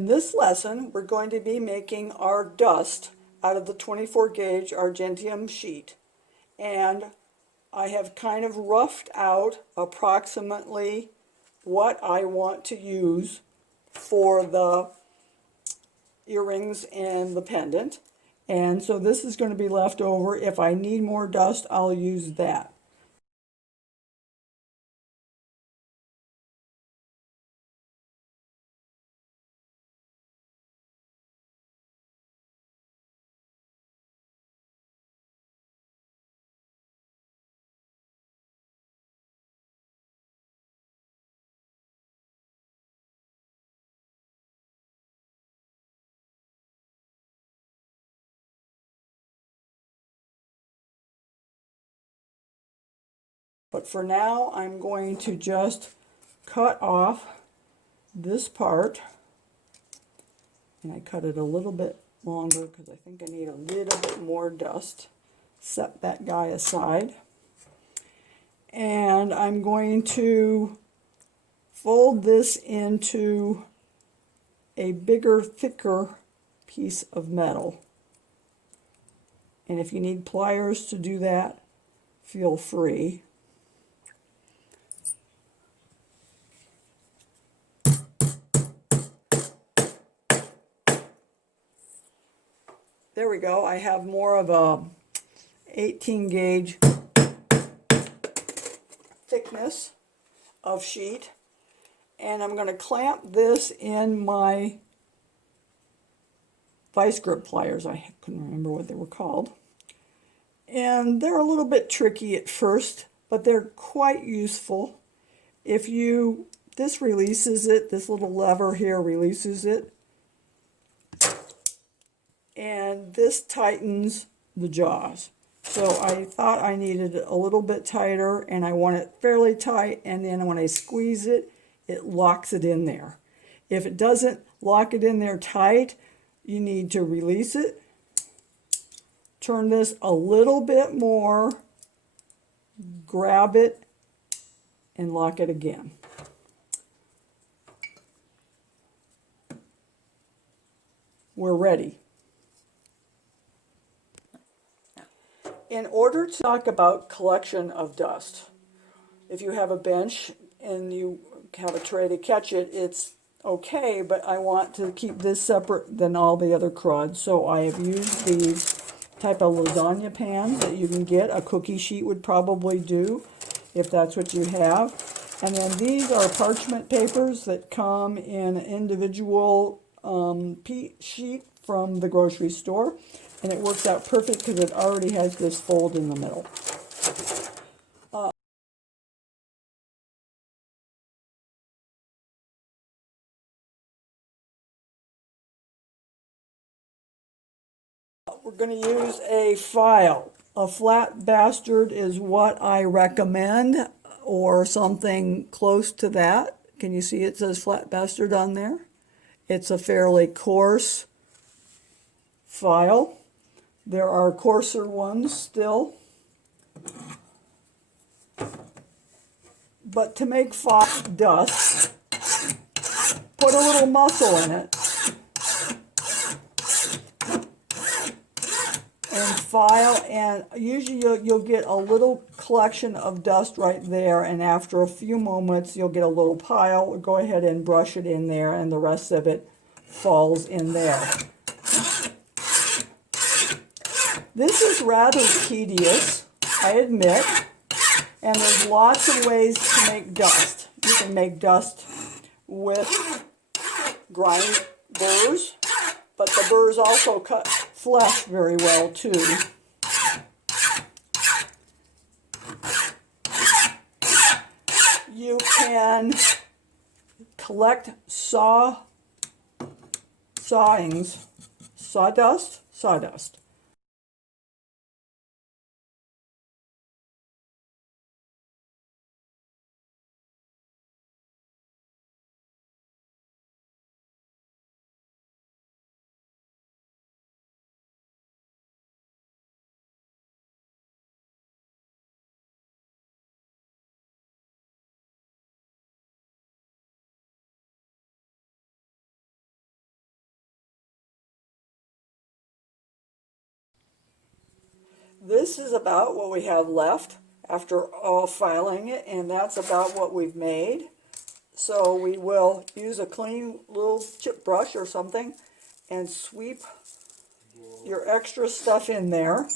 In this lesson, we're going to be making our dust out of the 24 gauge Argentium sheet. And I have kind of roughed out approximately what I want to use for the earrings and the pendant. And so this is going to be left over. If I need more dust, I'll use that. But for now, I'm going to just cut off this part. And I cut it a little bit longer because I think I need a little bit more dust. Set that guy aside. And I'm going to fold this into a bigger, thicker piece of metal. And if you need pliers to do that, feel free. There we go. I have more of a 18 gauge thickness of sheet. And I'm going to clamp this in my vice grip pliers. I couldn't remember what they were called. And they're a little bit tricky at first, but they're quite useful. This releases it, this little lever here releases it. And this tightens the jaws. So I thought I needed it a little bit tighter, and I want it fairly tight, and then when I squeeze it, it locks it in there. If it doesn't lock it in there tight, you need to release it. Turn this a little bit more, grab it, and lock it again. We're ready. In order to talk about collection of dust, if you have a bench and you have a tray to catch it, it's okay, but I want to keep this separate than all the other crud. So I have used these type of lasagna pans that you can get. A cookie sheet would probably do if that's what you have. And then these are parchment papers that come in an individual sheet from the grocery store. And it works out perfect because it already has this fold in the middle. We're going to use a file. A flat bastard is what I recommend, or something close to that. Can you see it says flat bastard on there? It's a fairly coarse file. There are coarser ones still. But to make dust, put a little muscle in it. And file, and usually you'll get a little collection of dust right there, and after a few moments you'll get a little pile. Go ahead and brush it in there, and the rest of it falls in there. This is rather tedious, I admit, and there's lots of ways to make dust. You can make dust with grind burrs, but the burrs also cut flesh very well too. You can collect sawdust. this is about what we have left after all filing it, and that's about what we've made. So we will use a clean little chip brush or something and sweep your extra stuff in there.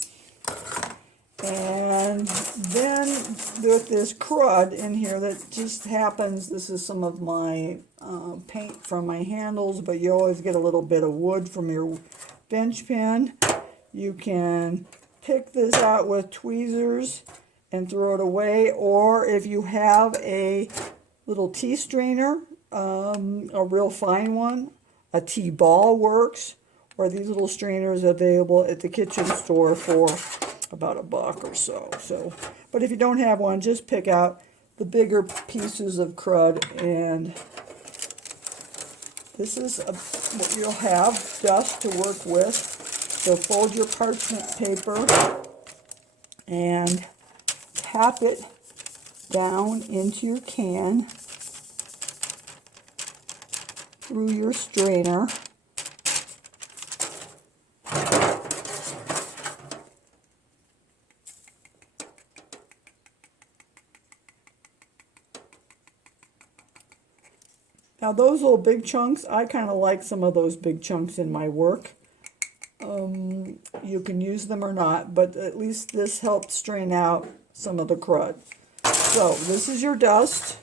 And then with this crud in here that just happens, this is some of my paint from my handles, but you always get a little bit of wood from your bench pen. You can pick this out with tweezers and throw it away, or if you have a little tea strainer, a real fine one, a tea ball works, or these little strainers available at the kitchen store for about $1 or so. But if you don't have one, just pick out the bigger pieces of crud, and this is what you'll have, dust to work with. So fold your parchment paper and tap it down into your can through your strainer. Now those little big chunks, I kind of like some of those big chunks in my work. You can use them or not, but at least this helped strain out some of the crud. So this is your dust,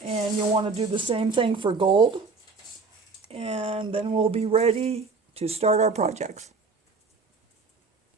and you'll want to do the same thing for gold, and then we'll be ready to start our projects.